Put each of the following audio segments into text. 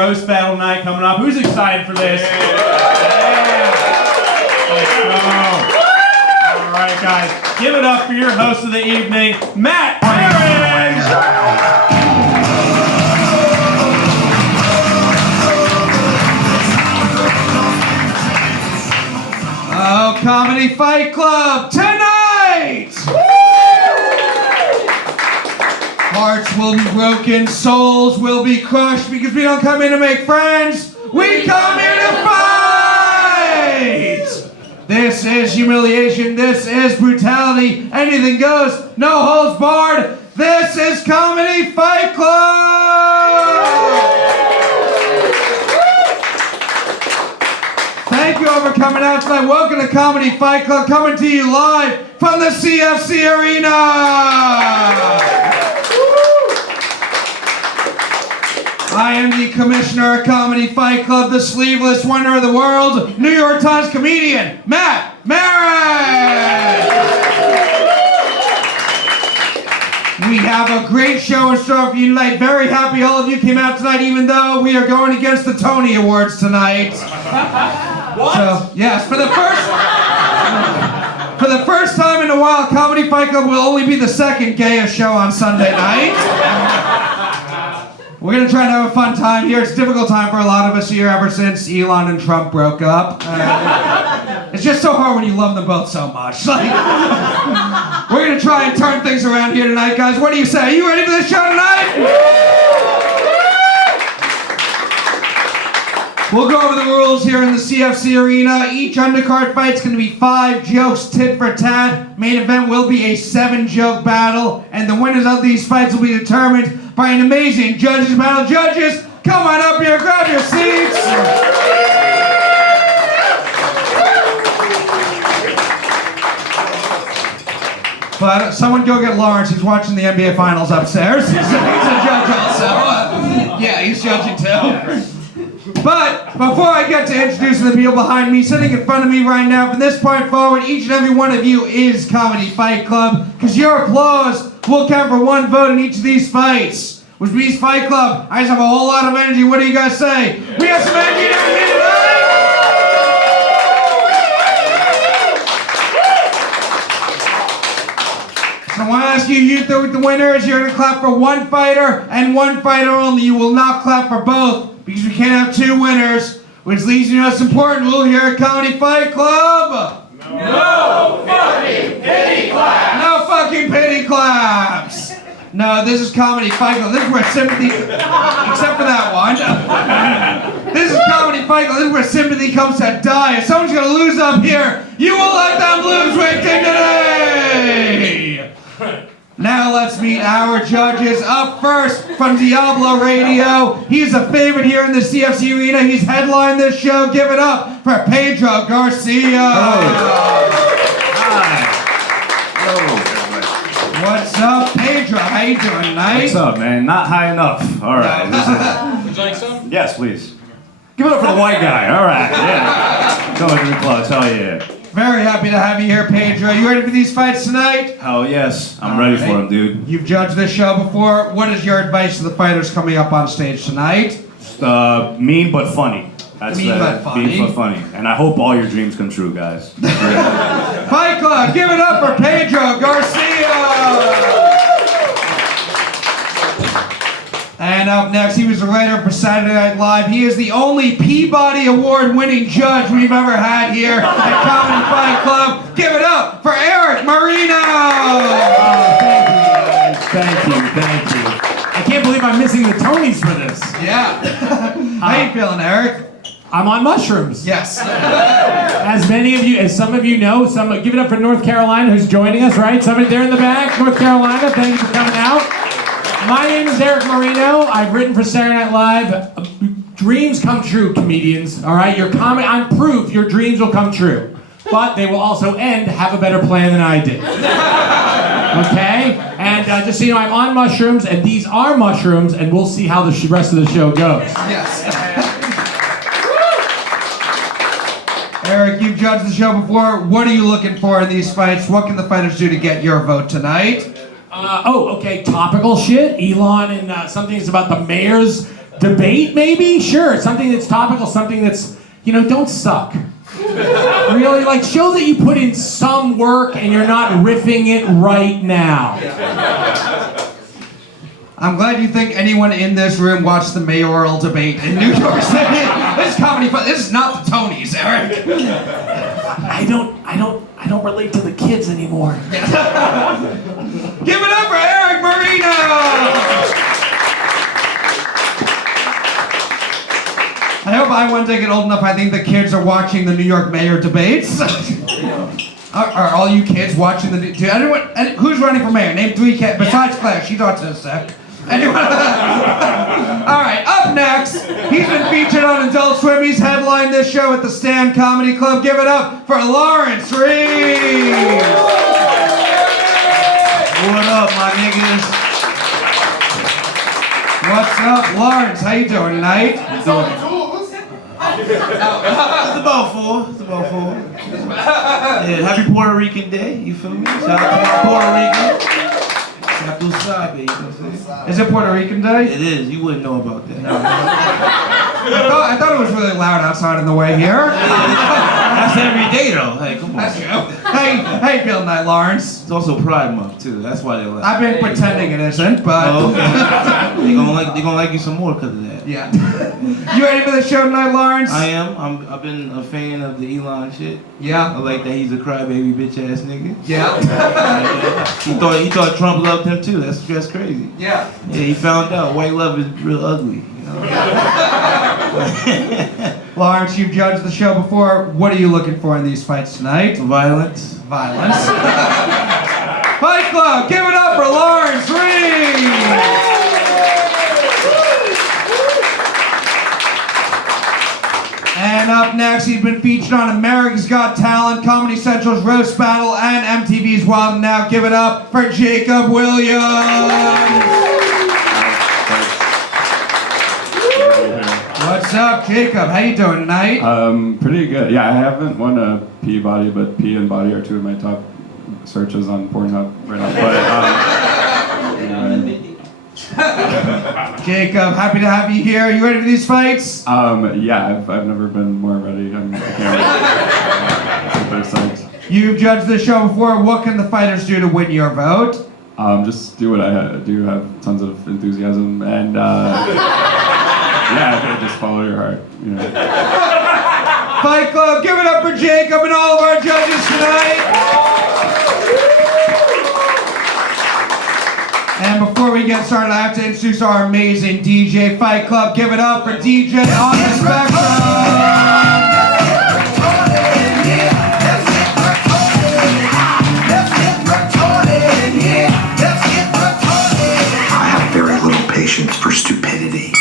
roast battle night coming up. Who's excited for this? Yeah. Let's go. All right, guys. Give it up for your host of the evening, Matt Maran. Oh, Comedy Fight Club tonight! Hearts will be broken, souls will be crushed because we don't come in to make friends, we come here to fight! This is humiliation, this is brutality, anything goes, no holds barred, this is Comedy Fight Club! Thank you all for coming out tonight. Welcome to Comedy Fight Club, coming to you live from the CFC Arena. I am the commissioner of Comedy Fight Club, the sleeveless wonder of the world, New York Times comedian, Matt Maran. We have a great show in store for you tonight. Very happy all of you came out tonight, even though we are going against the Tony Awards tonight. What? So, yes, for the first time in a while, Comedy Fight Club will only be the second gayest show on Sunday night. We're going to try and have a fun time here. It's a difficult time for a lot of us here ever since Elon and Trump broke up. It's just so hard when you love them both so much. Like, we're going to try and turn things around here tonight, guys. What do you say? Are you ready for this show tonight? We'll go over the rules here in the CFC Arena. Each undercard fight's going to be 5 jokes, tit for tat. Main event will be a 7-joke battle, and the winners of these fights will be determined by an amazing judges panel. Judges, come on up here, grab your seats. But someone go get Lawrence. He's watching the NBA Finals upstairs. He's a judge also. Yeah, he's judging too. But before I get to introducing the people behind me, sitting in front of me right now, from this point forward, each and every one of you is Comedy Fight Club, because your applause will count for 1 vote in each of these fights. With Reese Fight Club, I just have a whole lot of energy. What do you guys say? We have some energy in here tonight! So I want to ask you the winners, you're going to clap for 1 fighter and 1 fighter only. You will not clap for both, because we can't have 2 winners, which leads to the most important rule here at Comedy Fight Club. No fucking pity claps! No fucking pity claps! No, this is Comedy Fight Club. This is where sympathy, except for that one. This is Comedy Fight Club. This is where sympathy comes to die. If someone's gonna lose up here, you will let them lose with dignity! Now let's meet our judges. Up first, from Diablo Radio. He's a favorite here in the CFC Arena. He's headlined this show. Give it up for Pedro Garcia. Hi. Hello. What's up, Pedro? How you doing tonight? What's up, man? Not high enough. All right. Would you like some? Yes, please. Give it up for the white guy. All right. Yeah. Going to the club. Hell yeah. Very happy to have you here, Pedro. You ready for these fights tonight? Hell yes. I'm ready for them, dude. You've judged this show before. What is your advice to the fighters coming up on stage tonight? Mean but funny. That's Mean but funny. Mean but funny. And I hope all your dreams come true, guys. Fight Club, give it up for Pedro Garcia! And up next, he was a writer for Saturday Night Live. He is the only Peabody Award-winning judge we've ever had here at Comedy Fight Club. Give it up for Erik Marino! Thank you. I can't believe I'm missing the Tonys for this. Yeah. How you feeling, Erik? I'm on mushrooms. Yes. As some of you know, give it up for North Carolina, who's joining us, right? Somebody there in the back, North Carolina, thank you for coming out. My name is Erik Marino. I've written for Saturday Night Live. Dreams come true, comedians, all right? I'm proof your dreams will come true. But they will also have a better plan than I did. Okay? And just so you know, I'm on mushrooms, and these are mushrooms, and we'll see how the rest of the show goes. Yes. Erik, you've judged the show before. What are you looking for in these fights? What can the fighters do to get your vote tonight? Okay, topical shit. Elon and something's about the mayor's debate, maybe? Sure, something that's topical, something that's, don't suck. Really, like, show that you put in some work and you're not riffing it right now. I'm glad you think anyone in this room watched the mayoral debate in New York City. This is comedy fun. This is not the Tonys, Erik. I don't relate to the kids anymore. Give it up for Erik Marino! I hope I one day get old enough, I think the kids are watching the New York mayor debates. Are all you kids watching who's running for mayor? Name 3 kids, besides Claire, she's autistic. Anyone? Alright, up next, he's been featured on Adult Swim. He's headlined this show at the Stand Comedy Club. Give it up for Lawrence Reese! What up, my niggas? What's up, Lawrence? How you doing tonight? It's about 4. Yeah, happy Puerto Rican Day, you feel me? Shout out to my Puerto Rican. Happy Sabe, you know what I'm saying? Is it Puerto Rican Day? It is, you wouldn't know about that. No. I thought it was really loud outside on the way here. That's every day though, hey, come on. That's true. Hey, Bill Knight, Lawrence. It's also Pride Month too, that's why they laugh. I've been pretending it isn't, but... Oh, okay. They gonna like you some more because of that. Yeah. You ready for the show tonight, Lawrence? I am. I've been a fan of the Elon shit. I Yeah. like that he's a crybaby bitch ass nigga. Yeah. He thought Trump loved him too. That's crazy. Yeah. Yeah, he found out white love is real ugly. You know? Lawrence, you've judged the show before. What are you looking for in these fights tonight? Violence. Violence. Fight Club, give it up for Lawrence Reese! And up next, he's been featured on America's Got Talent, Comedy Central's Roast Battle, and MTV's Wild 'N Out. Give it up for Jacob Williams! What's up, Jacob? How you doing tonight? Pretty good. Yeah, I haven't won a Peabody, but P and Body are 2 of my top searches on Pornhub right now. Jacob, happy to have you here. You ready for these fights? Yeah, I've never been more ready. I can't wait. Super psyched. You've judged the show before. What can the fighters do to win your vote? Just do what I do. Have tons of enthusiasm and yeah, just follow your heart. You know. Fight Club, give it up for Jacob and all of our judges tonight. And before we get started, I have to introduce our amazing DJ. Fight Club, give it up for DJ on the Spectrum. Patience for stupidity.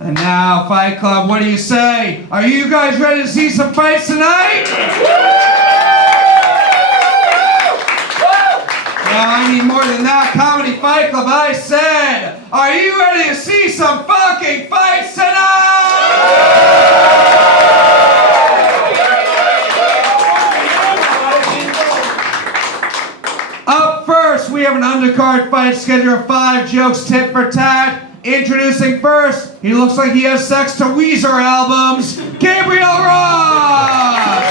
And now, Fight Club, what do you say? Are you guys ready to see some fights tonight? No, I need more than that. Comedy Fight Club, I said, are you ready to see some fucking fights tonight? Up first, we have an undercard fight schedule of 5 jokes tit for tat. Introducing first, he looks like he has sex to Weezer albums, Gabriel Ross!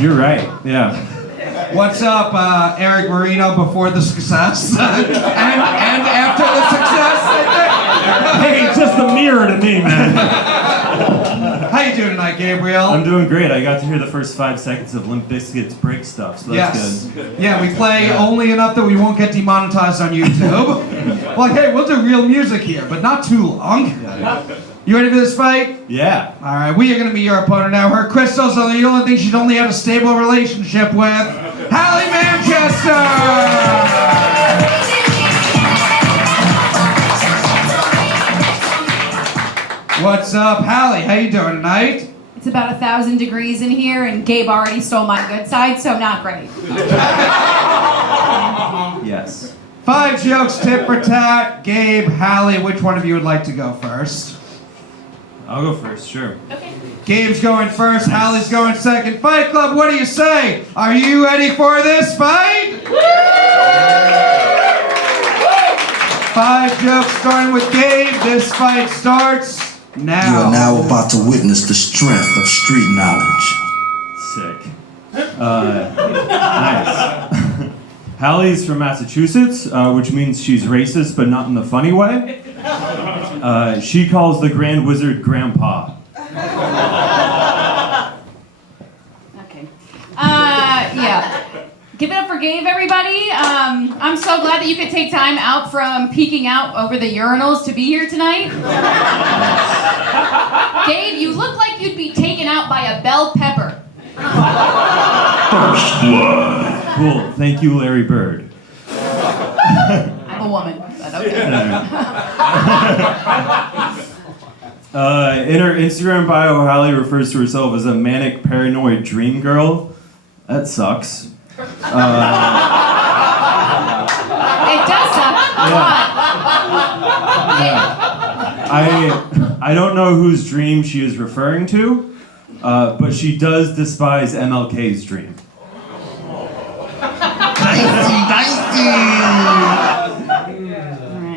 You're right. Yeah. What's up, Erik Marino, before the success? and after the success, I Hey, it's just a mirror to me, man. think. How you doing tonight, Gabriel? I'm doing great. I got to hear the first 5 seconds of Limp Bizkit's break stuff, so that's Yes. good. Yeah, we play only enough that we won't get demonetized on YouTube. Like, hey, we'll do real music here, but not too long. You ready for this fight? Yeah. All right, we are going to be your opponent now. Her crystals are the only thing she's only had a stable relationship with. Hallie Manchester! What's up, Hallie? How you doing tonight? It's about 1,000 degrees in here, and Gabe already stole my good side, so not great. Yes. 5 jokes, tit for tat. Gabe, Hallie, which one of you would like to go first? I'll go first, sure. Okay. Gabe's going first, Hallie's going second. Fight Club, what do you say? Are you ready for this fight? 5 jokes starting with Gabe. This fight starts now. You are now about to witness the strength of street knowledge. Sick. Nice. Hallie's from Massachusetts, which means she's racist, but not in the funny way. She calls the Grand Wizard Grandpa. Okay. Yeah. Give it up for Gabe, everybody. I'm so glad that you could take time out from peeking out over the urinals to be here tonight. Gabe, you look like you'd be taken out by a bell pepper. First blood. Cool. Thank you, Larry Bird. I'm a woman, but okay. In her Instagram bio, Hallie refers to herself as a manic paranoid dream girl. That sucks. It does suck a lot. I don't know whose dream she is referring to, but she does despise MLK's dream. Alright,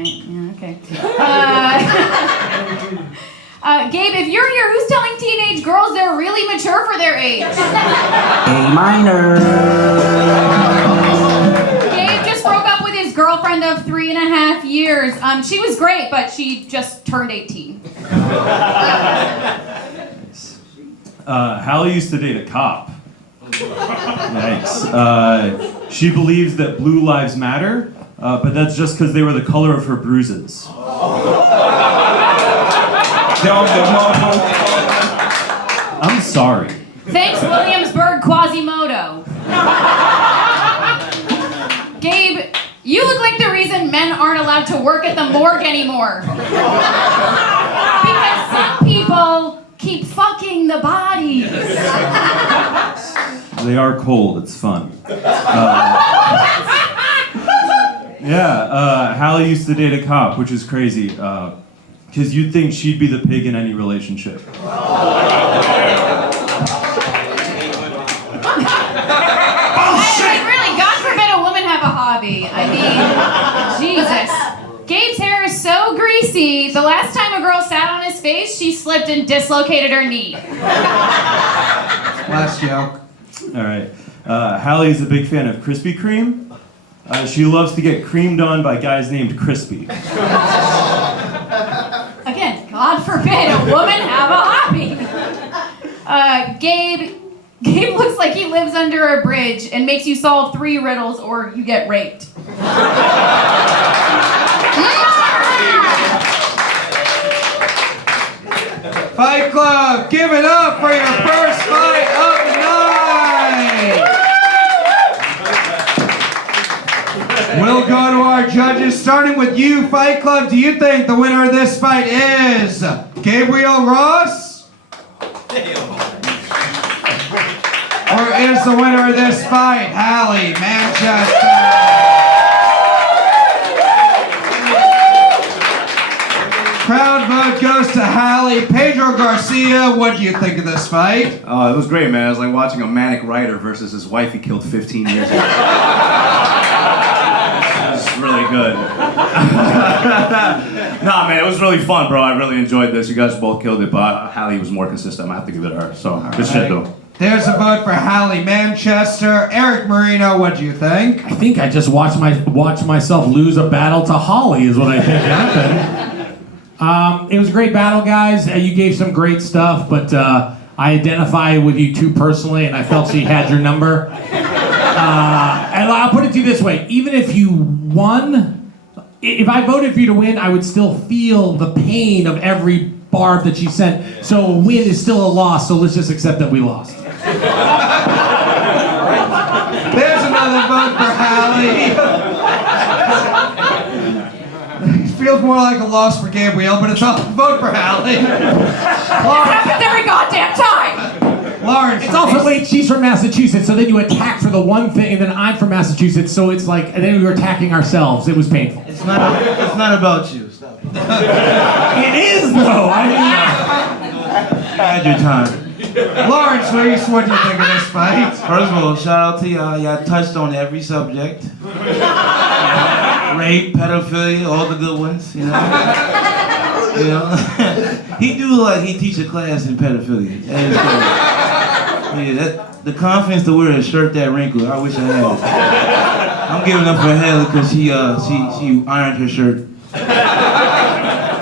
yeah, okay. Gabe, if you're here, who's telling teenage girls they're really mature for their age? A minor. Gabe just broke up with his girlfriend of 3.5 years. She was great, but she just turned 18. Hallie used to date a cop. Yikes. She believes that blue lives matter, but that's just because they were the color of her bruises. I'm sorry. Thanks, Williamsburg Quasimodo. Gabe, you look like the reason men aren't allowed to work at the morgue anymore. Because some people keep fucking the bodies. They are cold. It's fun. Hallie used to date a cop, which is crazy. Because you'd think she'd be the pig in any relationship. Really, God forbid a woman have a hobby. I mean, Jesus. Gabe's hair is so greasy, the last time a girl sat on his face, she slipped and dislocated her knee. Last joke. All right. Hallie's a big fan of Krispy Kreme. She loves to get creamed on by guys named Crispy. Again, God forbid a woman have a hobby. Gabe looks like he lives under a bridge and makes you solve 3 riddles or you get raped. Fight Club, give it up for your first fight of the night! We'll go to our judges, starting with you, Fight Club. Do you think the winner of this fight is Gabriel Ross? Or is the winner of this fight Hallie Manchester? Crowd vote goes to Hallie. Pedro Garcia, what do you think of this fight? Oh, it was great, man. It was like watching a manic writer versus his wife he killed 15 years ago. It's really good. Nah, man, it was really fun, bro. I really enjoyed this. You guys both killed it, but Hallie was more consistent. I have to give it to her. So, good shit, though. There's a vote for Hallie Manchester. Erik Marino, what do you think? I think I just watched myself lose a battle to Hallie is what I think happened. It was a great battle, guys. You gave some great stuff, but I identify with you too personally, and I felt she had your number. And I'll put it to you this way. Even if you won, if I voted for you to win, I would still feel the pain of every barb that she sent. So a win is still a loss, so let's just accept that we lost. There's another vote for Hallie. Feels more like a loss for Gabriel, but it's a vote for Hallie. It happens every goddamn time! Lawrence. It's also, wait, she's from Massachusetts, so then you attack for the one thing, and then I'm from Massachusetts, so it's like, and then we were attacking ourselves. It was painful. It's not about you. Stop it. It is, though. I mean, Had your time. Lawrence, Reese, what do you think of this fight? First of all, shout out to y'all. Y'all touched on every subject. Rape, pedophilia, all the good ones, you know. You know? He do look like he teach a class in pedophilia. That is cool. Yeah, the confidence to wear a shirt that wrinkled, I wish I had it. I'm giving up for Hallie because she ironed her shirt.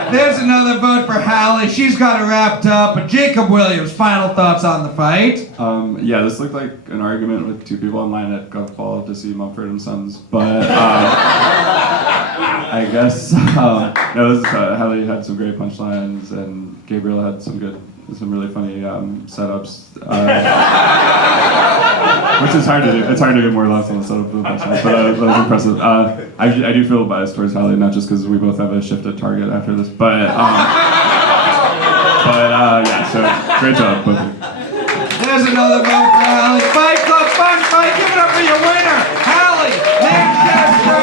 There's another vote for Hallie. She's got it wrapped up. But Jacob Williams, final thoughts on the fight? Yeah, this looked like an argument with two people in line at Golfball to see Mumford & Sons, but I guess no, Hallie had some great punchlines, and Gabriel had some really funny setups, which is hard to do. It's hard to get more laughs on the setup than the punchlines, but that was impressive. I do feel biased towards Hallie, not just because we both have a shift at Target after this, but yeah, so great job, both of you. There's another vote for Hallie. Fight Club Fun Fight. Give it up for your winner, Hallie Manchester.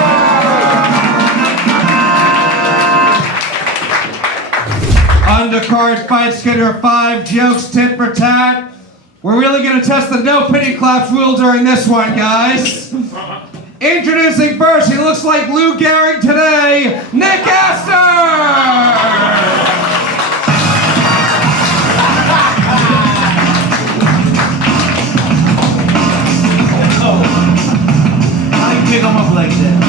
Undercard fight schedule 5 jokes, tit for tat. We're really going to test the no pity claps rule during this one, guys. Introducing first, he looks like Lou Gehrig today, Nick Astor! Pick him up like that.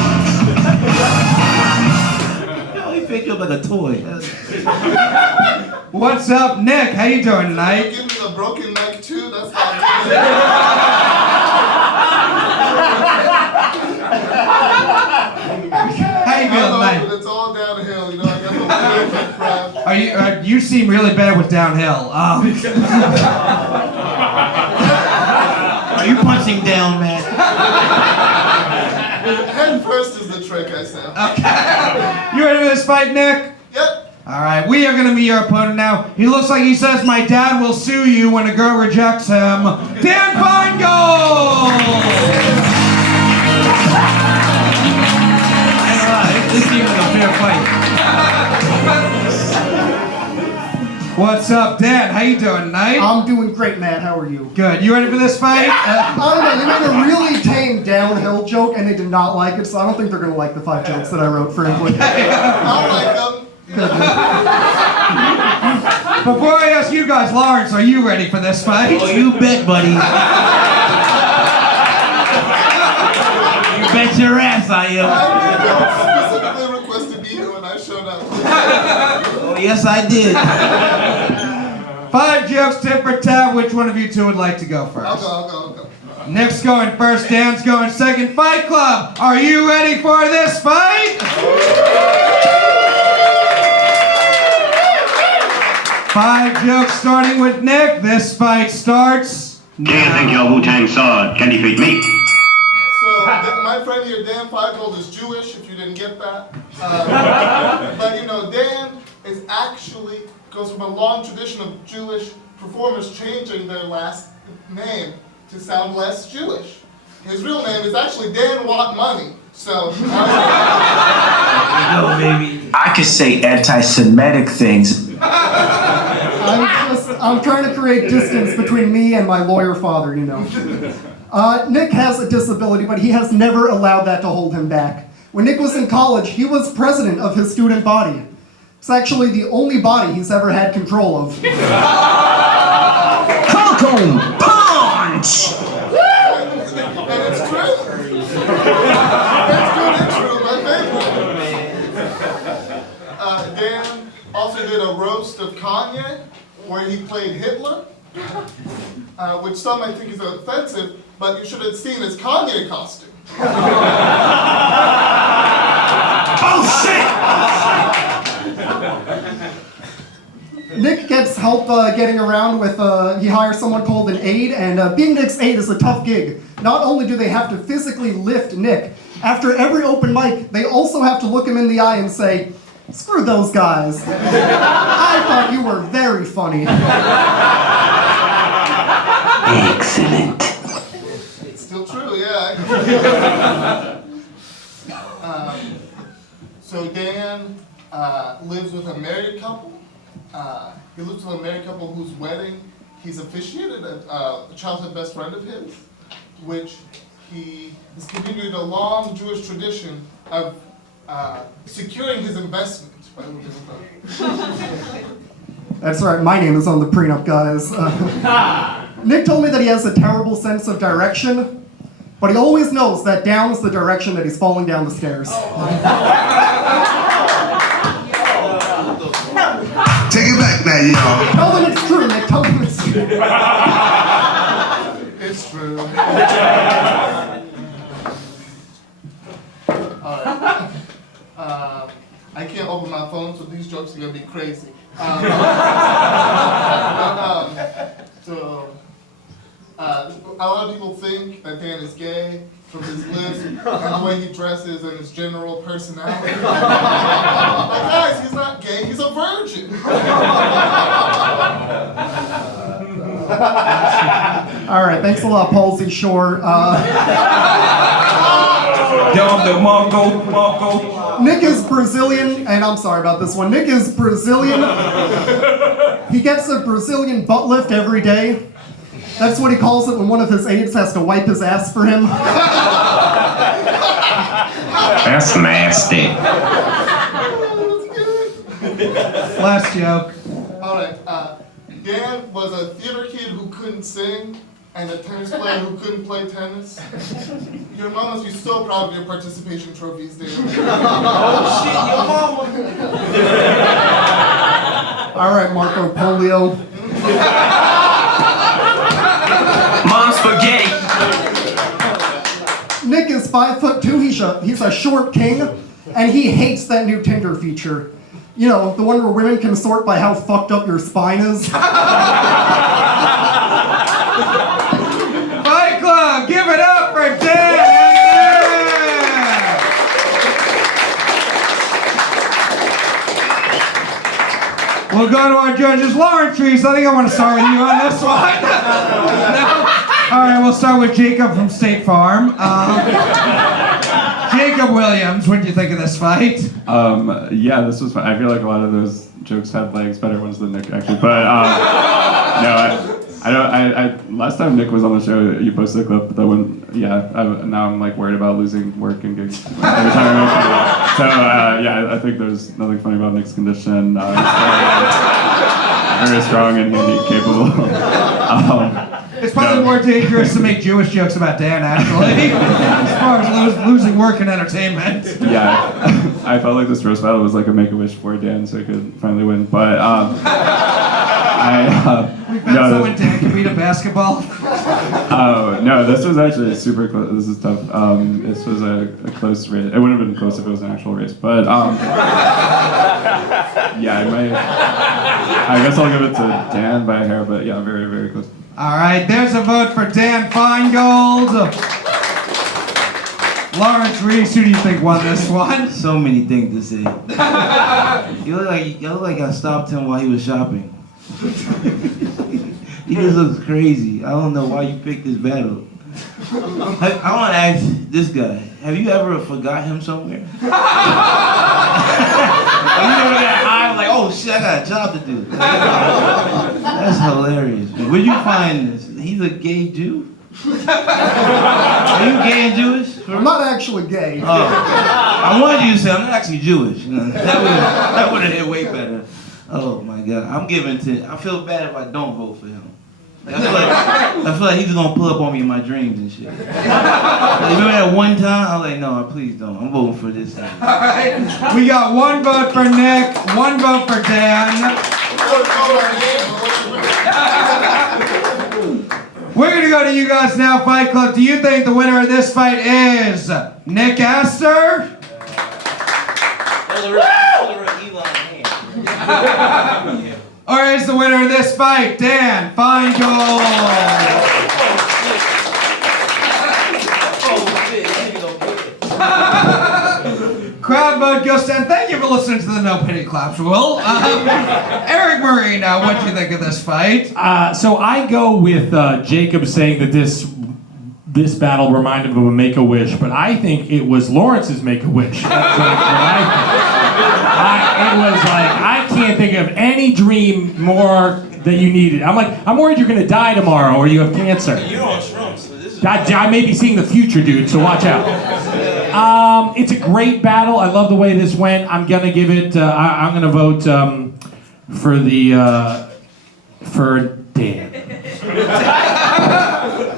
He picked you up like a toy. What's up, Nick? How you doing tonight? Give me a broken neck too. That's how. How you feeling tonight? It's all downhill, you know. I got the legs like crap. You seem really bad with downhill. Are you punching down, man? Head first is the trick, I said. Okay. You ready for this fight, Nick? Yep. All right, we are going to meet your opponent now. He looks like he says, "My dad will sue you" when a girl rejects him. Dan Finegold! This seems like a fair fight. What's up, Dan? How you doing tonight? I'm doing great, Matt. How are you? Good. You ready for this fight? I don't know. They made a really tame downhill joke, and they did not like it, so I don't think they're going to like the 5 jokes that I wrote for him. I like them. Before I ask you guys, Lawrence, are you ready for this fight? Oh, you bet, buddy. You bet your ass I am. I specifically requested to be here when I showed up. Oh, yes, I did. 5 jokes, tit for tat. Which one of you two would like to go first? I'll go. Nick's going first, Dan's going second. Fight Club, are you ready for this fight? 5 jokes starting with Nick. This fight starts now. Can't think your Wu-Tang sword can defeat me. So, my friend here, Dan Finegold, is Jewish, if you didn't get that. But, you know, Dan is actually, goes from a long tradition of Jewish performers changing their last name to sound less Jewish. His real name is actually Dan Want Money. So, baby. I could say anti-Semitic things. I'm trying to create distance between me and my lawyer father, you know. Nick has a disability, but he has never allowed that to hold him back. When Nick was in college, he was president of his student body. It's actually the only body he's ever had control of. Cocoon punch! and it's true. That's good and true, my favorite. Dan also did a roast of Kanye, where he played Hitler, which some might think is offensive, but you should have seen his Kanye costume. Oh shit! Nick gets help getting around with, he hires someone called an aide, and being Nick's aide is a tough gig. Not only do they have to physically lift Nick, after every open mic, they also have to look him in the eye and say, "Screw those guys. I thought you were very funny." Excellent. It's still true, yeah. So Dan lives with a married couple. he lives with a married couple whose wedding he's officiated, a childhood best friend of his, which he has continued a long Jewish tradition of securing his investment by moving with That's right, my name is on the prenup, guys. Nick told me that he has a terrible sense of direction, but he always knows that down is the direction that he's falling down the stairs. Take it back now, y'all. Tell them it's true, Nick. Tell them it's true. It's true. Alright. I can't open my phone, so these jokes are gonna be crazy. A lot of people think that Dan is gay from his lips and the way he dresses and his general personality. But guys, he's not gay, he's a virgin. All right, thanks a lot, Palsy Shore. Nick is Brazilian, and I'm sorry about this one. Nick is Brazilian. He gets a Brazilian butt lift every day. That's what he calls it when one of his aides has to wipe his ass for him. That's nasty. Last joke. Alright, Dan was a theater kid who couldn't sing and a tennis player who couldn't play tennis. Your mom must be so proud of your participation trophies, Dan. Oh shit, your mama. All right, Marco Polio. Mom spaghetti. Nick is 5'2". He's a short king, and he hates that new Tinder feature. You know, the one where women can sort by how fucked up your spine is. Fight Club, give it up for Dan! We'll go to our judges. Lawrence Reese, I think I want to start with you on this one. No? All right, we'll start with Jacob from State Farm. Jacob Williams, what did you think of this fight? Yeah, this was fun. I feel like a lot of those jokes had legs, better ones than Nick actually. But no, I last time Nick was on the show, you posted a clip that when, now I'm like worried about losing work and gigs every time I make it. So yeah, I think there's nothing funny about Nick's condition. He's very strong and handy, capable. It's probably more dangerous to make Jewish jokes about Dan, actually, as far as losing work and entertainment. Yeah, I felt like this roast battle was like a Make-A-Wish for Dan, so he could finally win. But We found someone Dan can beat a basketball. Oh no, this was actually super close. This is tough. This was a close race. It wouldn't have been close if it was an actual race, but yeah, I guess I'll give it to Dan by a hair, but yeah, very, very close. All right, there's a vote for Dan Finegold. Lawrence Reese, who do you think won this one? So many things to say. You look like I stopped him while he was shopping. He just looks crazy. I don't know why you picked this battle. I want to ask this guy, have you ever forgot him somewhere? Have you ever got high like, oh shit, I got a job to do? That's hilarious. Where'd you find this? He's a gay Jew? Are you gay and Jewish? I'm not actually gay. Oh. I wanted you to say I'm not actually Jewish. That would have hit way better. Oh my God, I feel bad if I don't vote for him. Like, I feel like he's gonna pull up on me in my dreams and shit. Like, remember that one time? I was like, no, please don't. I'm voting for this time. All right, we got one vote for Nick, one vote for Dan. We're gonna go to you guys now, Fight Club. Do you think the winner of this fight is Nick Astor? Or is the winner of this fight Dan Finegold? Crowd vote goes down. Thank you for listening to the No Pity Claps rule. Erik Marino, what do you think of this fight? So I go with Jacob saying that this battle reminded him of a Make-A-Wish, but I think it was Lawrence's Make-A-Wish. That's what I think. I can't think of any dream more that you needed. I'm worried you're gonna die tomorrow or you have cancer. You're on shrooms, so this is... I may be seeing the future, dude, so watch out. It's a great battle. I love the way this went. I'm gonna give it, I'm gonna vote for Dan.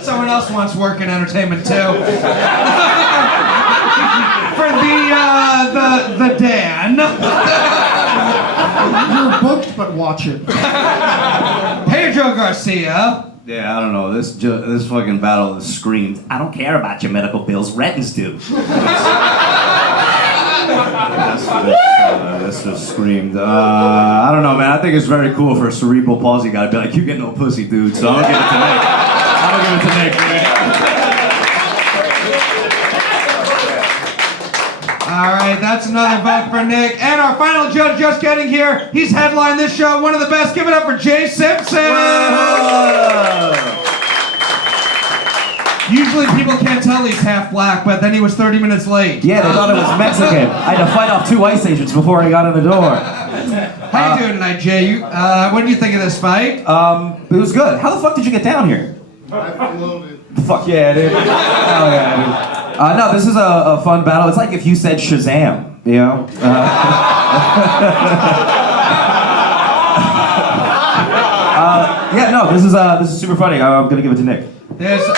Someone else wants work in entertainment too. For the Dan. You're booked, but watch it. Pedro Garcia. Yeah, I don't know. This fucking battle has screamed, I don't care about your medical bills, Rettins do. This just screamed. I don't know, man. I think it's very cool for a cerebral palsy guy to be like, you get no pussy, dude, so I'll give it to Nick. I'll give it to Nick, dude. All right, that's another vote for Nick. And our final judge just getting here. He's headlined this show, one of the best. Give it up for Jay Simpson. Usually people can't tell he's half black, but then he was 30 minutes late. Yeah, they thought it was Mexican. I had to fight off 2 ICE agents before I got in the door. How you doing tonight, Jay? What do you think of this fight? It was good. How the fuck did you get down here? I floated. Fuck yeah, dude. Hell yeah, dude. No, this is a fun battle. It's like if you said Shazam, you know? Yeah, no, this is super funny. I'm gonna give it to Nick. There's a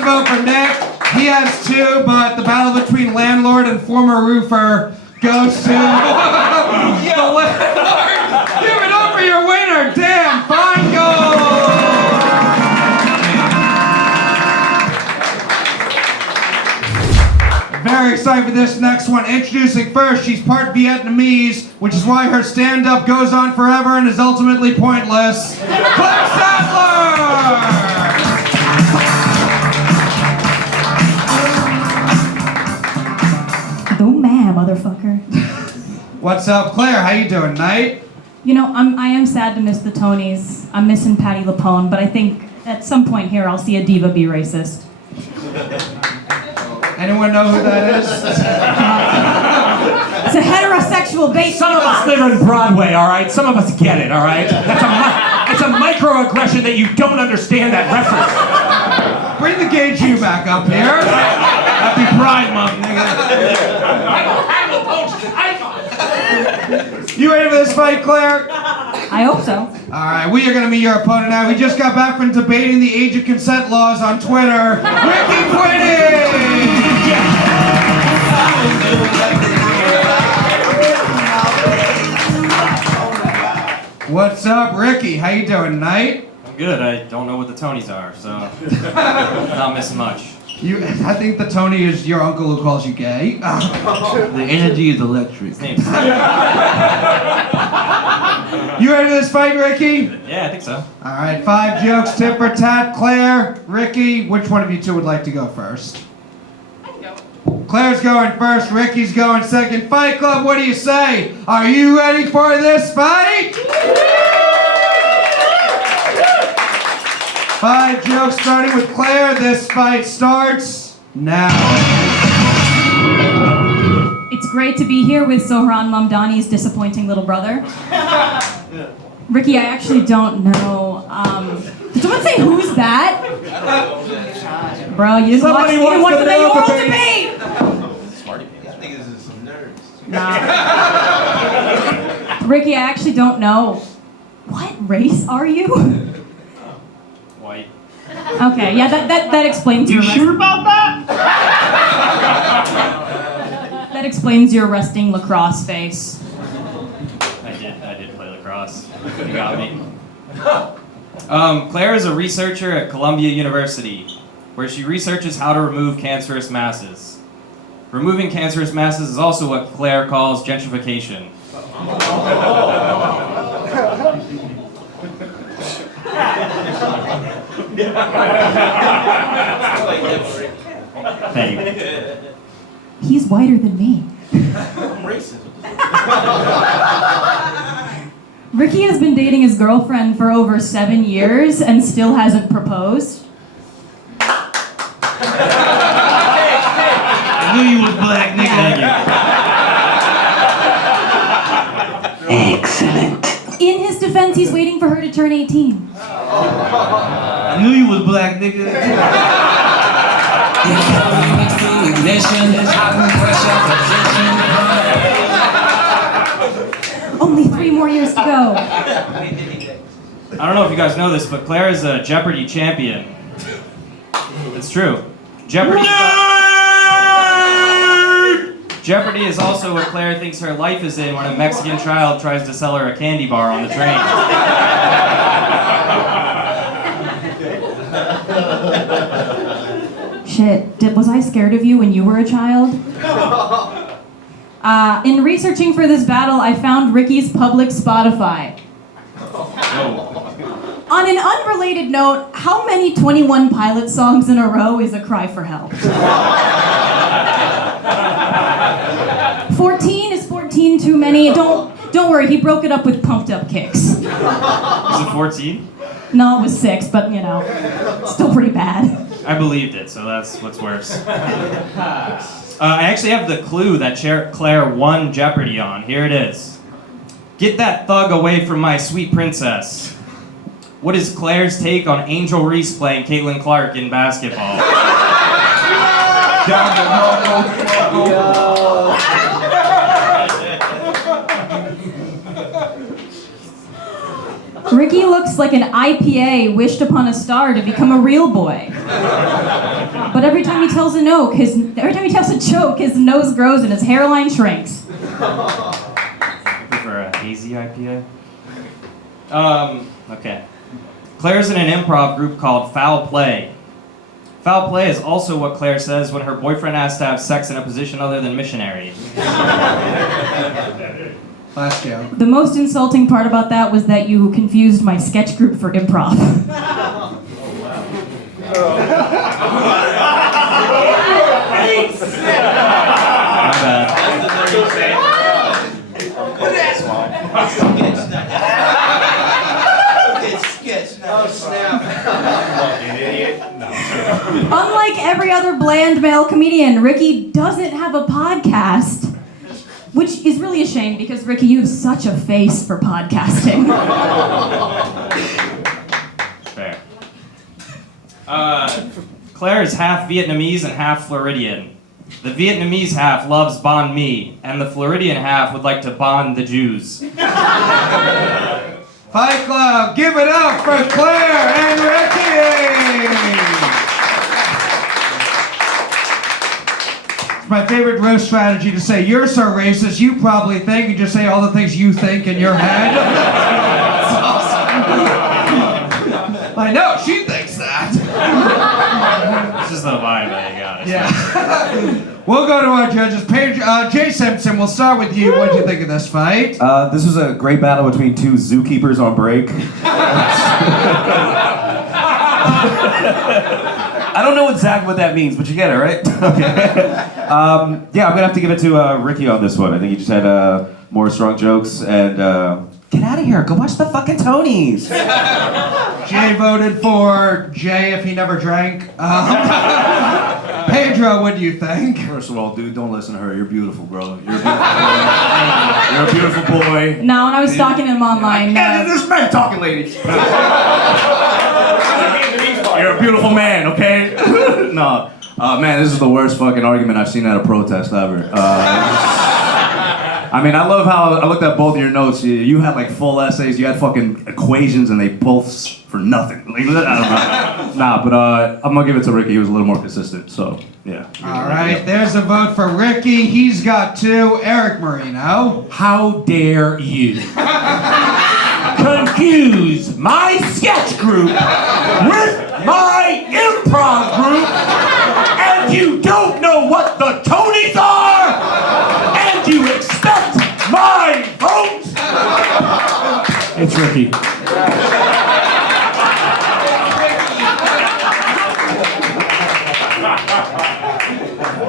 vote for Nick. He has 2, but the battle between landlord and former roofer goes to the landlord. Give it up for your winner, Dan Finegold. Very excited for this next one. Introducing first, she's part Vietnamese, which is why her stand-up goes on forever and is ultimately pointless. Sattler! Don't mad, motherfucker. What's up, Claire? How you doing, Knight? You know, I am sad to miss the Tonys. I'm missing Patti LuPone, but I think at some point here I'll see a diva be racist. Anyone know who that is? It's a heterosexual bait. Some of us live on Broadway, all right? Some of us get it, all right? It's a microaggression that you don't understand that reference. Bring the gay Jew back up here. Happy Pride Month, nigga. You ready for this fight, Claire? I hope so. Alright, we are going to meet your opponent now. He just got back from debating the age of consent laws on Twitter. Ricky Quinney! What's up, Ricky? How you doing, Knight? I'm good. I don't know what the Tonys are, so not missing much. I think the Tony is your uncle who calls you gay. The energy is electric. His name's You ready for this fight, Ricky? Yeah, I think so. All right, 5 jokes, tit for tat. Claire, Ricky, which one of you two would like to go first? I can go. Claire's going first, Ricky's going second. Fight Club, what do you say? Are you ready for this fight? 5 jokes starting with Claire. This fight starts now. It's great to be here with Sohran Mamdani's disappointing little brother. Ricky, I actually don't know. Did someone say who's that? Bro, you didn't watch the mayoral debate. Smarty pants. I think this is some nerds. Nah. Ricky, I actually don't know. What race are you? White. Okay, yeah, that explains your. You sure about that? That explains your resting lacrosse face. I did play lacrosse. You got me. Claire is a researcher at Columbia University, where she researches how to remove cancerous masses. Removing cancerous masses is also what Claire calls gentrification. Thank you. He's whiter than me. I'm racist. Ricky has been dating his girlfriend for over 7 years and still hasn't proposed. I knew you was black, nigga. In his defense, he's waiting for her to turn 18. I knew you was black, nigga. Only 3 more years to go. I don't know if you guys know this, but Claire is a Jeopardy champion. It's true. Jeopardy is also what Claire thinks her life is in when a Mexican child tries to sell her a candy bar on the train. Shit, was I scared of you when you were a child? In researching for this battle, I found Ricky's public Spotify. On an unrelated note, how many 21 Pilots songs in a row is a cry for help? 14? Is 14 too many? Don't worry, he broke it up with Pumped Up Kicks. Is it 14? No, it was 6, but you know, still pretty bad. I believed it, so that's what's worse. I actually have the clue that Claire won Jeopardy on. Here it is. Get that thug away from my sweet princess. What is Claire's take on Angel Reese playing Caitlin Clark in basketball? Ricky looks like an IPA wished upon a star to become a real boy. But every time he tells a joke, his nose grows and his hairline shrinks. For a hazy IPA? Okay. Claire's in an improv group called Foul Play. Foul play is also what Claire says when her boyfriend asks to have sex in a position other than missionary. Last joke. The most insulting part about that was that you confused my sketch group for improv. My bad. Unlike every other bland male comedian, Ricky doesn't have a podcast. Which is really a shame because, Ricky, you have such a face for podcasting. Fair. Claire is half Vietnamese and half Floridian. The Vietnamese half loves banh mi, and the Floridian half would like to bond the Jews. Fight Club, give it up for Claire and Ricky! It's my favorite roast strategy to say, you're so racist, you probably think, and just say all the things you think in your head. That's awesome. I know, she thinks that. This is the vibe I got. Yeah. We'll go to our judges. Jay Simpson, we'll start with you. What did you think of this fight? This was a great battle between two zookeepers on break. I don't know exactly what that means, but you get it, right? Okay. Yeah, I'm gonna have to give it to Ricky on this one. I think he just had more strong jokes and get out of here. Go watch the fucking Tonys. Jay voted for Jay if he never drank. Pedro, what do you think? First of all, dude, don't listen to her. You're beautiful, bro. You're a beautiful boy. No, when I was stalking him online. Yeah, there's men talking, lady. You're a beautiful man, okay? No. Man, this is the worst fucking argument I've seen at a protest ever. I mean, I love how I looked at both of your notes. You had like full essays, you had fucking equations, and they both for nothing. Like, I don't know. Nah, but I'm gonna give it to Ricky. He was a little more consistent, so yeah. All right, there's a vote for Ricky. He's got 2. Erik Marino. How dare you confuse my sketch group with my improv group, and you don't know what the Tonys are, and you expect my vote? It's Ricky.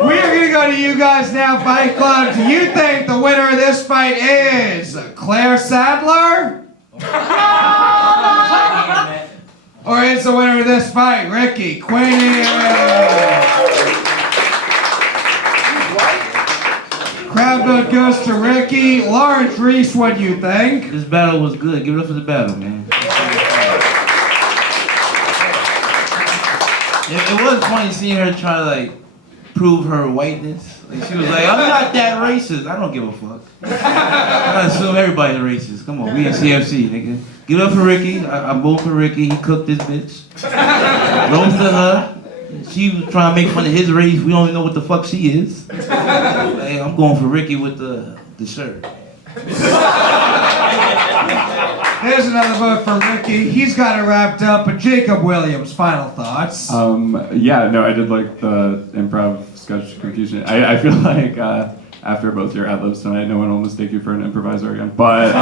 We're gonna go to you guys now, Fight Club. Do you think the winner of this fight is Claire Sattler? Or is the winner of this fight Ricky Quinney? Crowd vote goes to Ricky. Ricky. Lawrence Reese, what do you think? This battle was good. Give it up for the battle, man. It was funny seeing her try to like prove her whiteness. Like she was like, I'm not that racist. I don't give a fuck. I assume everybody's racist. Come on, we in CFC, nigga. Give it up for Ricky. I'm voting for Ricky. He cooked this bitch. Roasted her. She was trying to make fun of his race. We don't even know what the fuck she is. Hey, I'm going for Ricky with the shirt. There's another vote for Ricky. He's got it wrapped up. But Jacob Williams, final thoughts. Yeah, no, I did like the improv sketch confusion. I feel like after both your ad-libs tonight, no one will mistake you for an improviser again. But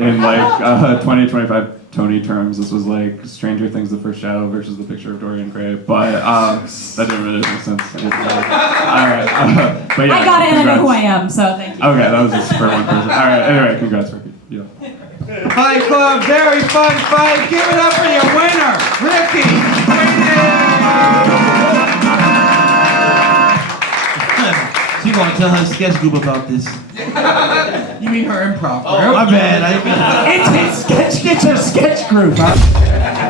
in like 2025 Tony terms, this was like Stranger Things: The First Shadow versus The Picture of Dorian Gray. But that didn't really make sense. All right, but yeah. I got it, and I know who I congrats. am, so thank you. Okay, that was just for one person. All right, anyway, congrats, Ricky. Yeah. Fight Club, very fun fight. Give it up for your winner, Ricky. She gonna tell her sketch group about this. You mean her improv group? Oh, my bad. It's her sketch group, huh?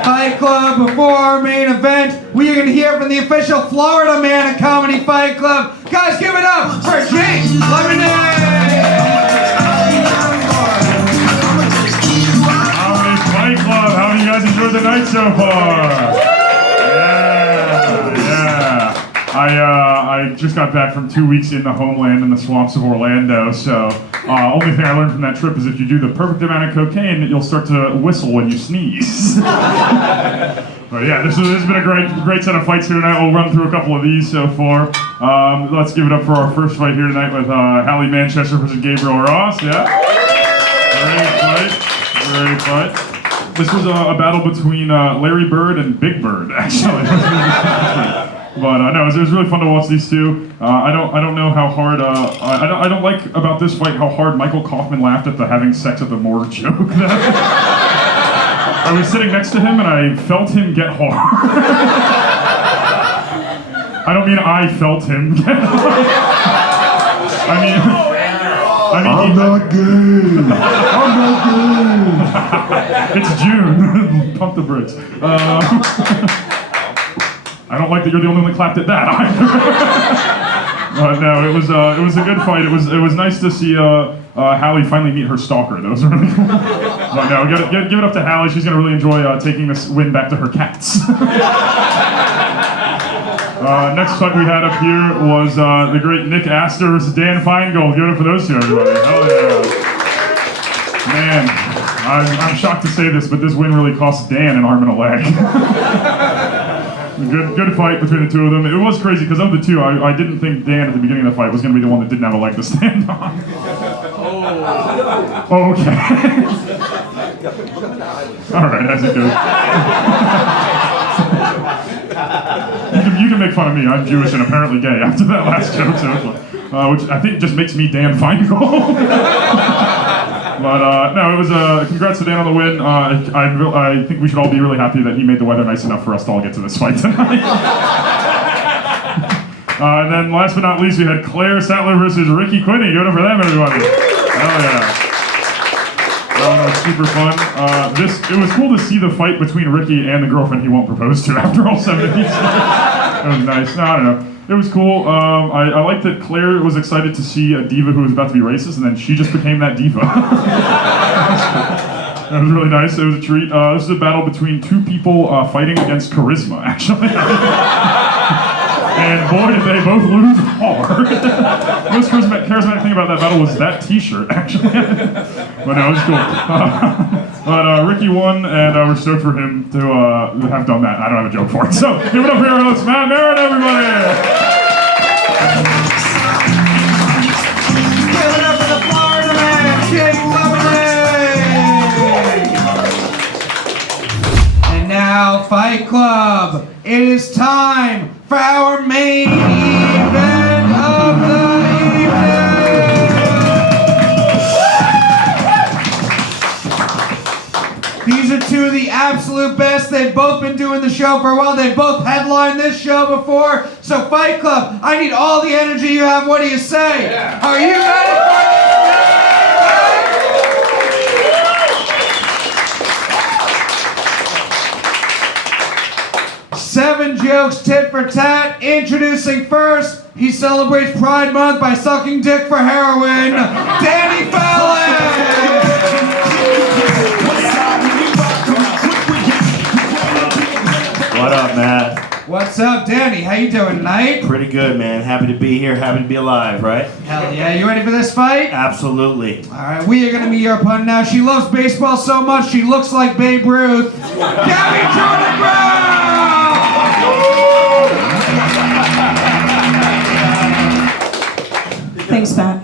Fight Club, before our main event, we are going to hear from the official Florida man of Comedy Fight Club. Guys, give it up for James Lemonade! Comedy Fight Club, how do you guys enjoy the night so far? Yeah. I just got back from 2 weeks in the homeland in the swamps of Orlando, so only thing I learned from that trip is if you do the perfect amount of cocaine, you'll start to whistle when you sneeze. But yeah, this has been a great set of fights here tonight. We'll run through a couple of these so far. Let's give it up for our first fight here tonight with Hallie Manchester versus Gabriel Ross. Yeah, great fight. This was a battle between Larry Bird and Big Bird, actually. But no, it was really fun to watch these two. I don't know how hard. I don't like about this fight how hard Michael Kaufman laughed at the having sex at the morgue joke. I was sitting next to him and I felt him get hard. I don't mean I felt him get hard. I mean I'm not gay. I'm not gay. It's June. Pump the brakes. I don't like that you're the only one that clapped at that either. No, it was a good fight. It was nice to see Hallie finally meet her stalker. That was really cool. But no, give it up to Hallie. She's gonna really enjoy taking this win back to her cats. Next fight we had up here was the great Nick Astor versus Dan Finegold. Give it up for those two, everybody. Hell yeah. Man, I'm shocked to say this, but this win really cost Dan an arm and a leg. Good fight between the two of them. It was crazy because of the two, I didn't think Dan at the beginning of the fight was going to be the one that didn't have a leg to stand on. Oh, okay. All right, as it goes. You can make fun of me. I'm Jewish and apparently gay after that last joke, so which I think just makes me Dan Finegold. But no, it was congrats to Dan on the win. I think we should all be really happy that he made the weather nice enough for us to all get to this fight tonight. And then last but not least, we had Claire Sattler versus Ricky Quinney. Give it up for them, everybody. Hell yeah. That was super fun. It was cool to see the fight between Ricky and the girlfriend he won't propose to after all 7 of these. That was nice. No, I don't know. It was cool. I liked that Claire was excited to see a diva who was about to be racist, and then she just became that diva. That was really nice. It was a treat. This is a battle between two people fighting against charisma, actually. And boy, did they both lose hard. The most charismatic thing about that battle was that t-shirt, actually. But no, it was cool. But Ricky won, and we're stoked for him to have done that. I don't have a joke for it. So give it up for your host, Matt Maran, everybody! Give it up for the Florida man, Jake Lemonade! And now, Fight Club, it is time for our main event of the evening! These are two of the absolute best. They've both been doing the show for a while. They've both headlined this show before. So Fight Club, I need all the energy you have. What do you say? Yeah. Are you ready for 7 jokes tit for tat. Introducing first, he celebrates Pride Month by sucking dick for heroin, Danny Fallon! What up, Matt? What's up, Danny? How you doing tonight? Pretty good, man. Happy to be here. Happy to be alive, right? Hell yeah. You ready for this fight? Absolutely. All right, we are going to meet your opponent now. She loves baseball so much she looks like Babe Ruth. Gabby Jordan Brown! Thanks, Matt.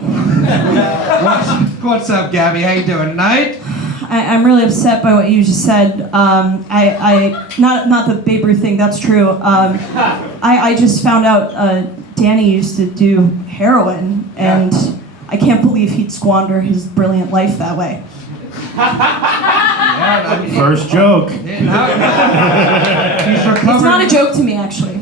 What's up, Gabby? How you doing tonight? I'm really upset by what you just said. Not the Babe Ruth thing. That's true. I just found out Danny used to do heroin, and I can't believe he'd squander his brilliant life that way. First joke. He's recovered. It's not a joke to me, actually.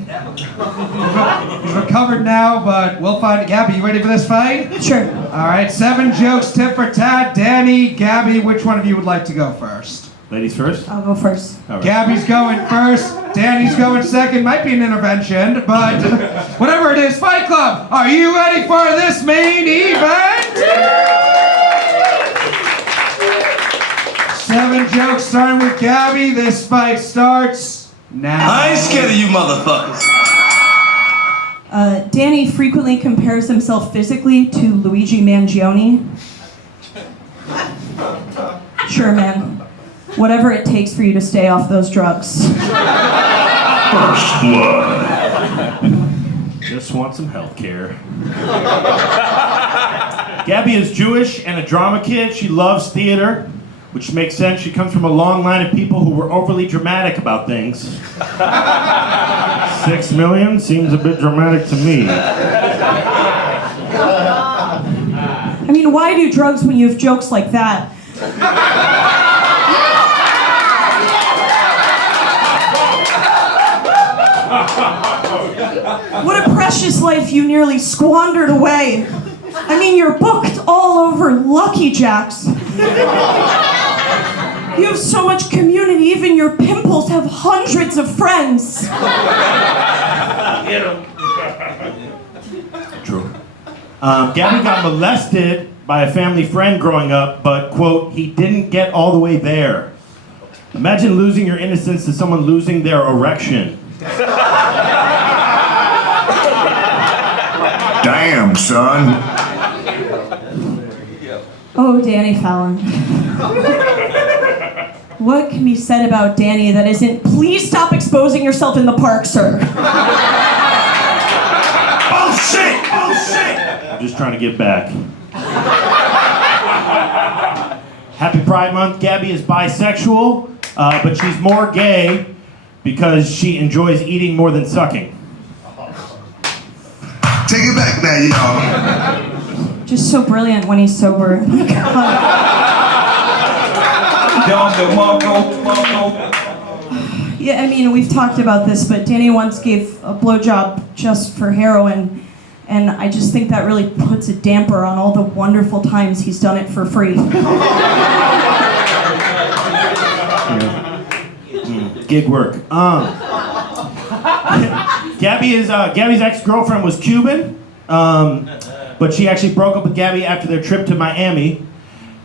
He's recovered now, but we'll find it. Gabby, you ready for this fight? Sure. All right, 7 jokes tit for tat. Danny, Gabby, which one of you would like to go first? Ladies first? I'll go first. All right. Gabby's going first. Danny's going second. Might be an intervention, but whatever it is, Fight Club, are you ready for this main event? 7 jokes starting with Gabby. This fight starts now. I ain't scared of you motherfuckers. Danny frequently compares himself physically to Luigi Mangione. Sure, man. Whatever it takes for you to stay off those drugs. First blood. Just want some health care. Gabby is Jewish and a drama kid. She loves theater, which makes sense. She comes from a long line of people who were overly dramatic about things. 6 million seems a bit dramatic to me. I mean, why do drugs when you have jokes like that? What a precious life you nearly squandered away. I mean, you're booked all over Lucky Jacks. You have so much community, even your pimples have hundreds of friends. True. Gabby got molested by a family friend growing up, but, quote, he didn't get all the way there. Imagine losing your innocence to someone losing their erection. Damn, son. Oh, Danny Fallon. What can be said about Danny that isn't, please stop exposing yourself in the park, sir? Oh shit! Oh shit! I'm just trying to get back. Happy Pride Month. Gabby is bisexual, but she's more gay because she enjoys eating more than sucking. Take it back now, y'all. Just so brilliant when he's sober. Oh my God. Yeah, I mean, we've talked about this, but Danny once gave a blowjob just for heroin, and I just think that really puts a damper on all the wonderful times he's done it for free. Gig work. Gabby's ex-girlfriend was Cuban, but she actually broke up with Gabby after their trip to Miami.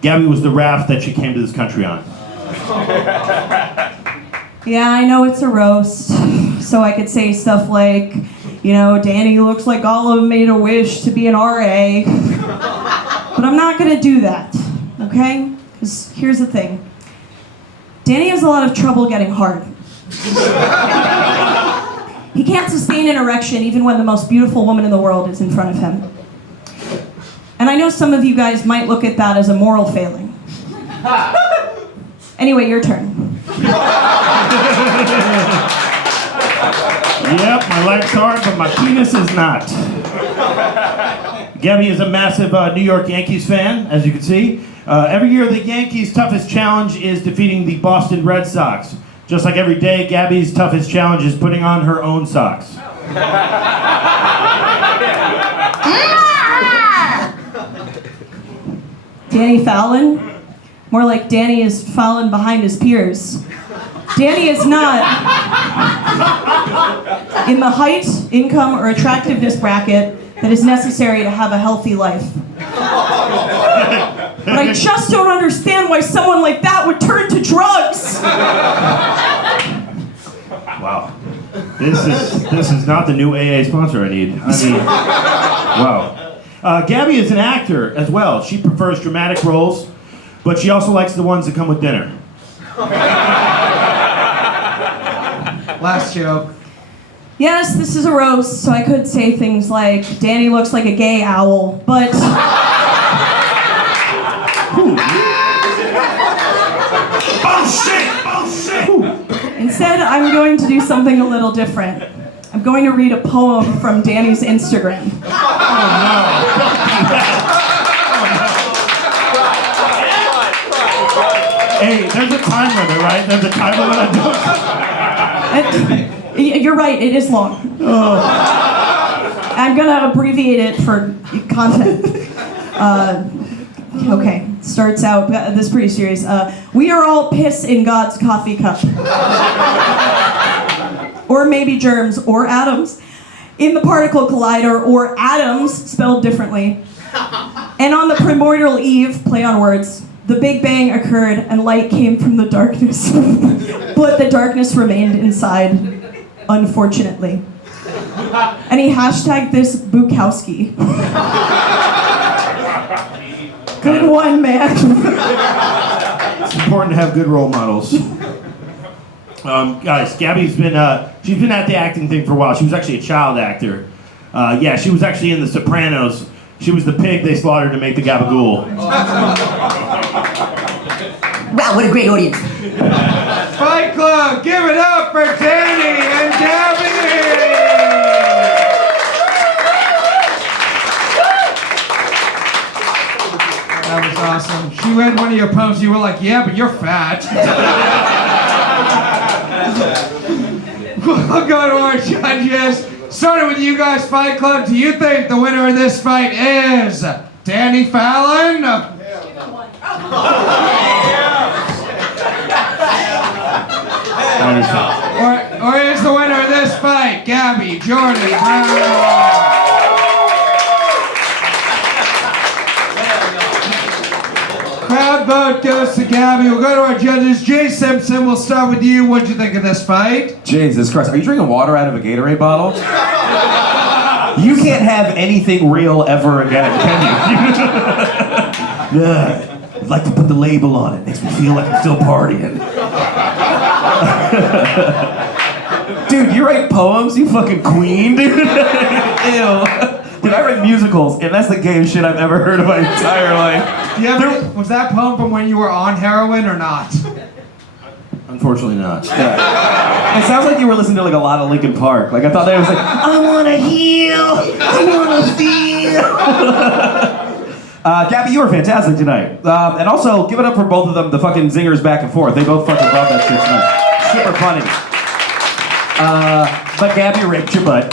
Gabby was the raft that she came to this country on. Yeah, I know it's a roast, so I could say stuff like, you know, Danny looks like Olive made a wish to be an RA. But I'm not gonna do that, okay? Because here's the thing. Danny has a lot of trouble getting hard. He can't sustain an erection even when the most beautiful woman in the world is in front of him. And I know some of you guys might look at that as a moral failing. Anyway, your turn. Yep, my life's hard, but my penis is not. Gabby is a massive New York Yankees fan, as you can see. Every year, the Yankees' toughest challenge is defeating the Boston Red Sox. Just like every day, Gabby's toughest challenge is putting on her own socks. Danny Fallon? More like Danny is Fallon behind his peers. Danny is not in the height, income, or attractiveness bracket that is necessary to have a healthy life. But I just don't understand why someone like that would turn to drugs. Wow. This is not the new AA sponsor I need. I mean, wow. Gabby is an actor as well. She prefers dramatic roles, but she also likes the ones that come with dinner. Last joke. Yes, this is a roast, so I could say things like, Danny looks like a gay owl, but... Bullshit! Instead, I'm going to do something a little different. I'm going to read a poem from Danny's Instagram. Hey, there's a time limit, right? There's a time limit on those. You're right, it is long. I'm gonna abbreviate it for content. Okay, starts out, this is pretty serious. We are all piss in God's coffee cup. Or maybe germs, or atoms, in the particle collider, or atoms, spelled differently. And on the primordial eve, play on words, the Big Bang occurred and light came from the darkness. But the darkness remained inside, unfortunately. And he hashtagged this Bukowski. Good one, man. It's important to have good role models. Guys, Gabby's been she's been at the acting thing for a while. She was actually a child actor. Yeah, she was actually in The Sopranos. She was the pig they slaughtered to make the gabagool. Wow, what a great audience. Fight Club, give it up for Danny and Gabby! That was awesome. She read one of your poems, you were like, yeah, but you're fat. We'll go to our judges. Starting with you guys, Fight Club, do you think the winner of this fight is Danny Fallon? Or is the winner of this fight Gabby Jordan Brown? Crowd vote goes to Gabby. We'll go to our judges. Jay Simpson, we'll start with you. What'd you think of this fight? Jesus Christ, are you drinking water out of a Gatorade bottle? You can't have anything real ever again, can you? I'd like to put the label on it. Makes me feel like I'm still partying. Dude, you write poems, you fucking queen, dude. Ew. Dude, I write musicals, and that's the gayest shit I've ever heard in my entire life. Was that poem from when you were on heroin or not? Unfortunately not. Yeah. It sounds like you were listening to like a lot of Linkin Park. Like I thought they was like, I wanna heal, I wanna feel. Gabby, you were fantastic tonight. And also, give it up for both of them, the fucking zingers back and forth. They both fucking love that shit tonight. Super funny. But Gabby raped your butt.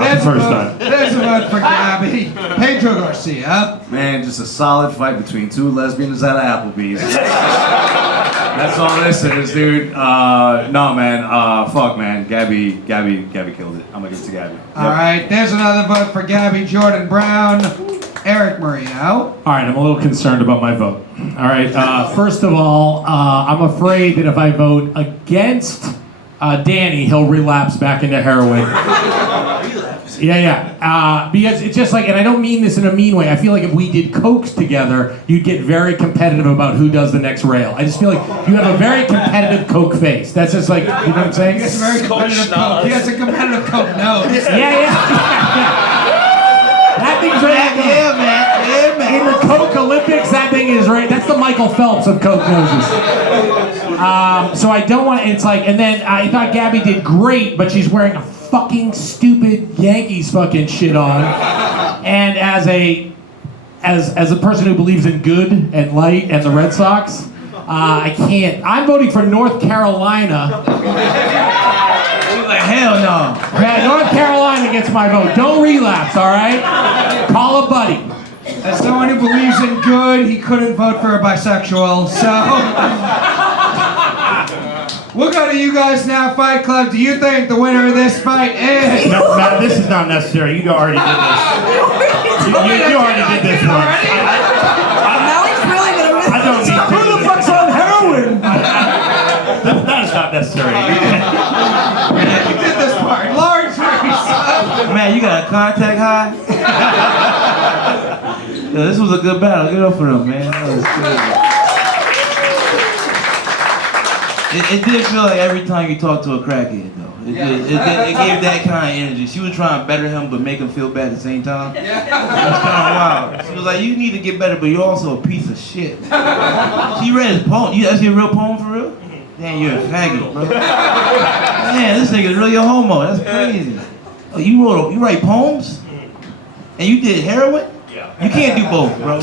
There's first time. There's a vote for Gabby. Pedro Garcia. Man, just a solid fight between two lesbians at Applebee's. That's all this is, dude. No, man. Fuck, man. Gabby killed it. I'm gonna give it to Gabby. All right, there's another vote for Gabby Jordan Brown. Erik Marino. All right, I'm a little concerned about my vote. All right, first of all, I'm afraid that if I vote against Danny, he'll relapse back into heroin. Yeah. Because it's just like, and I don't mean this in a mean way, I feel like if we did cokes together, you'd get very competitive about who does the next rail. I just feel like you have a very competitive coke face. That's just like, you know what I'm saying? It's very competitive coke. He has a competitive coke nose. Yeah. That thing's right. Yeah, man. In the Coke Olympics, that thing is right. That's the Michael Phelps of Coke noses. So I don't want. It's like, and then I thought Gabby did great, but she's wearing a fucking stupid Yankees fucking shit on. And as a person who believes in good and light and the Red Sox, I can't. I'm voting for North Carolina. He's like, hell no. Yeah, North Carolina gets my vote. Don't relapse, all right? Call a buddy. As someone who believes in good, he couldn't vote for a bisexual, so... We'll go to you guys now, Fight Club. Do you think the winner of this fight is... No, Matt, this is not necessary. You already did this. You already did this once. Now he's really gonna I don't need to. Who the fuck's on heroin? That is not necessary. You did this part. Large Reese. Man, you got a contact high? Yo, this was a good battle. Get up for them, man. That was good. It did feel like every time you talked to a crackhead, though. It gave that kind of energy. She was trying to better him, but make him feel bad at the same time. That's kind of wild. She was like, you need to get better, but you're also a piece of shit. She read his poem. That's your real poem for real? Damn, you're a faggot, bro. Man, this nigga's really a homo. That's crazy. Oh, you write poems? And you did heroin? You can't do both, bro. You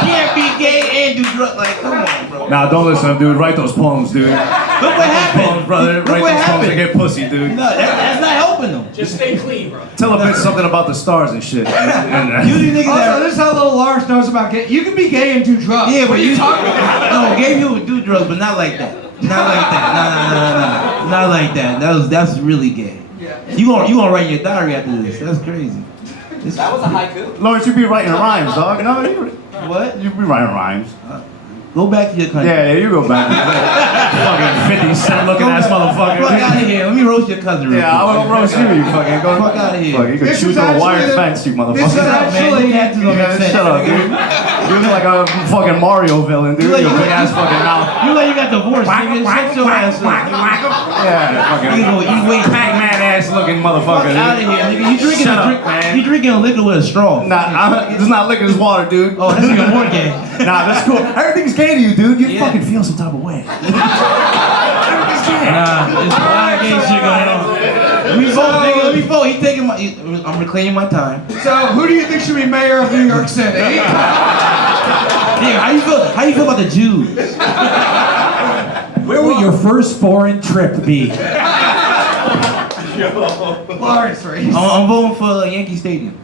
can't be gay and do drugs. Like, come on, bro. Nah, don't listen to him, dude. Write those poems, dude. Look what happened. Poems, brother. Look Write what those poems happened. and get pussy, dude. No, that's not helping them. Just stay clean, bro. Tell a bitch something about the stars and shit. You niggas Also, this is how little Lars knows about gay. You can be gay and do drugs. Yeah, What but are you talking about? No, gay people would do drugs, but not like that. Not like that. No. Not like that. That's really gay. You gonna write your diary after this? That's crazy. That was a haiku. Lawrence, you be writing rhymes, dog. No, What? you be writing rhymes. Go back to your country. Yeah, you go back. Fucking 50 cent looking ass motherfucker. Fuck out of here. Let me roast your cousin real quick. Yeah, I will roast you, you fucking go. Fuck out of here. Fuck, you can This shoot is through a wire actually the- fence, you motherfucker. this is actually- Yeah, shut up, dude. You look like a fucking Mario villain, dude. You like- Your big ass fucking mouth. You like you got divorced, nigga. Shut your ass up. Yeah, fucking You go eat weight. Pac-Man ass looking motherfucker. Fuck out of here, nigga. You drinking Shut a up, drink, man. You drinking a liquor with a straw. Nah, it's not licking his water, dude. Oh, that's even more gay. Nah, that's cool. Everything's gay to you, dude. You Yeah. fucking feel some type of way. Nah, it's a lot of gay shit going on. Let me vote, nigga. Let me vote. He taking my. I'm reclaiming my time. So, who do you think should be mayor of New York City? Yeah, how you feel about the Jews? Where will your first foreign trip be? Lars Reese. I'm voting for Yankee Stadium.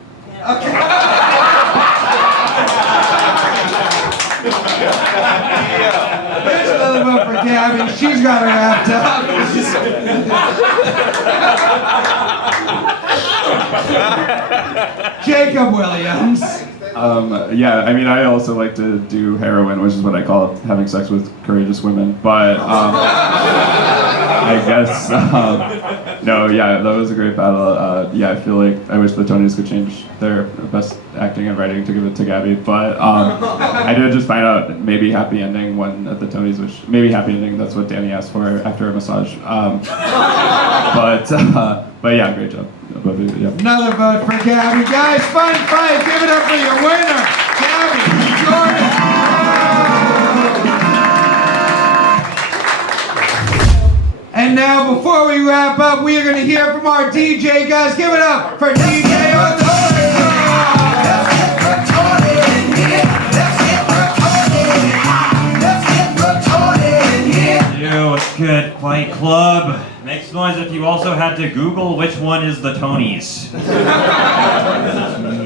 There's another vote for Gabby. She's got her wrapped up. Jacob Williams. Yeah, I mean, I also like to do heroin, which is what I call having sex with courageous women. But I guess, no, yeah, that was a great battle. Yeah, I feel like I wish the Tonys could change their best acting and writing to give it to Gabby. But I did just find out maybe happy ending one at the Tonys, which maybe happy ending. That's what Danny asked for after a massage. But yeah, great job. Both of you, yeah. Another vote for Gabby. Guys, fun fight. Give it up for your winner, Gabby Jordan. And now, before we wrap up, we are going to hear from our DJ. Guys, give it up for DJ on the Yo, what's good, Fight Club? Makes noise if you also had to Google which one is the Tonys.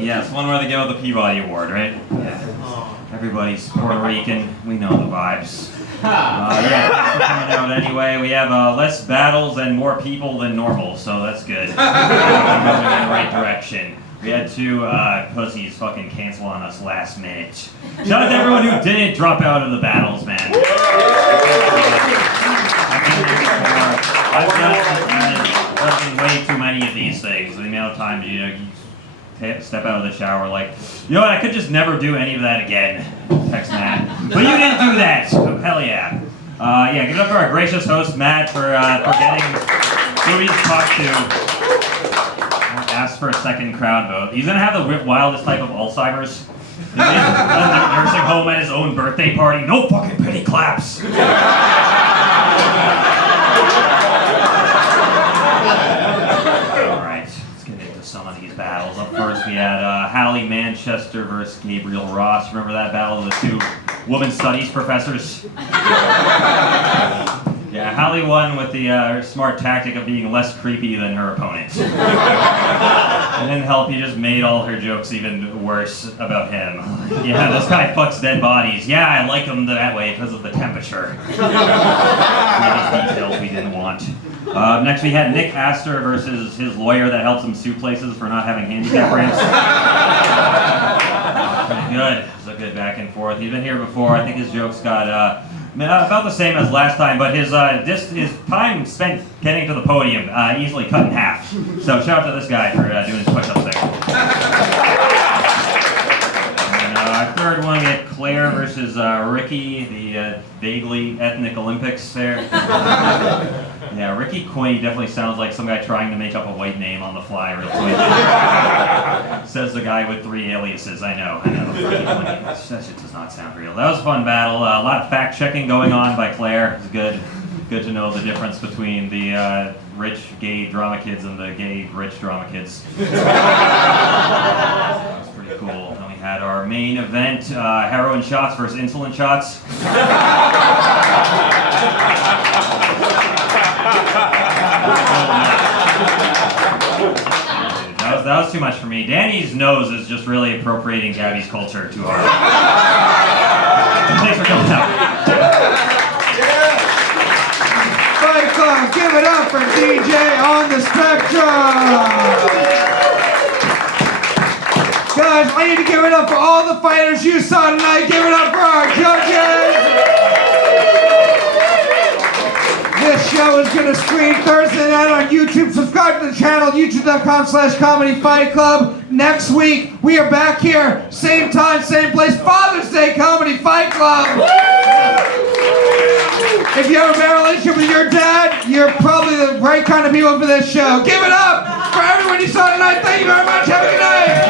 Yes, one where they give out the Peabody Award, right? Yeah. Everybody's Puerto Rican. We know the vibes. Yeah, coming out anyway. We have less battles and more people than normal, so that's good. We're moving in the right direction. We had two pussies fucking cancel on us last minute. Shout out to everyone who didn't drop out of the battles, man. I've done way too many of these things. The amount of times, you step out of the shower like, you know what, I could just never do any of that again. Text Matt. But you didn't do that, so hell yeah. Yeah, give it up for our gracious host, Matt, for getting Louis to talk to. Asked for a second crowd vote. He's gonna have the wildest type of Alzheimer's. The nursing home at his own birthday party. No fucking pity claps. Alright, let's get into some of these battles. Up first we had Hallie Manchester versus Gabriel Ross. Remember that battle of the two woman studies professors? Yeah, Hallie won with the smart tactic of being less creepy than her opponent. It didn't help, he just made all her jokes even worse about him. Yeah, this guy fucks dead bodies. Yeah, I like him that way because of the temperature. These details we didn't want. Next we had Nick Astor versus his lawyer that helps him sue places for not having handicap ramps. Pretty good. It was a good back and forth. He's been here before. I think his jokes got about the same as last time, but his time spent getting to the podium easily cut in half. So shout out to this guy for doing his push-ups there. And our third one, we had Claire versus Ricky, the vaguely ethnic Olympics there. Yeah, Ricky Quinney definitely sounds like some guy trying to make up a white name on the fly real quick. Says the guy with 3 aliases, I know. Ricky Quinney, that shit does not sound real. That was a fun battle. A lot of fact-checking going on by Claire. It was good. Good to know the difference between the rich gay drama kids and the gay rich drama kids. That was pretty cool. Then we had our main event, heroin shots versus insulin shots. That was too much for me. Danny's nose is just really appropriating Gabby's culture too hard. Thanks for coming out. Fight Club, give it up for DJ on the Spectrum! Guys, I need to give it up for all the fighters you saw tonight. Give it up for our judges! This show is going to screen Thursday night on YouTube. Subscribe to the channel, youtube.com/Comedy Fight Club. Next week, we are back here, same time, same place, Father's Day Comedy Fight Club. If you have a bad relationship with your dad, you're probably the right kind of people for this show. Give it up for everyone you saw tonight. Thank you very much. Have a good night.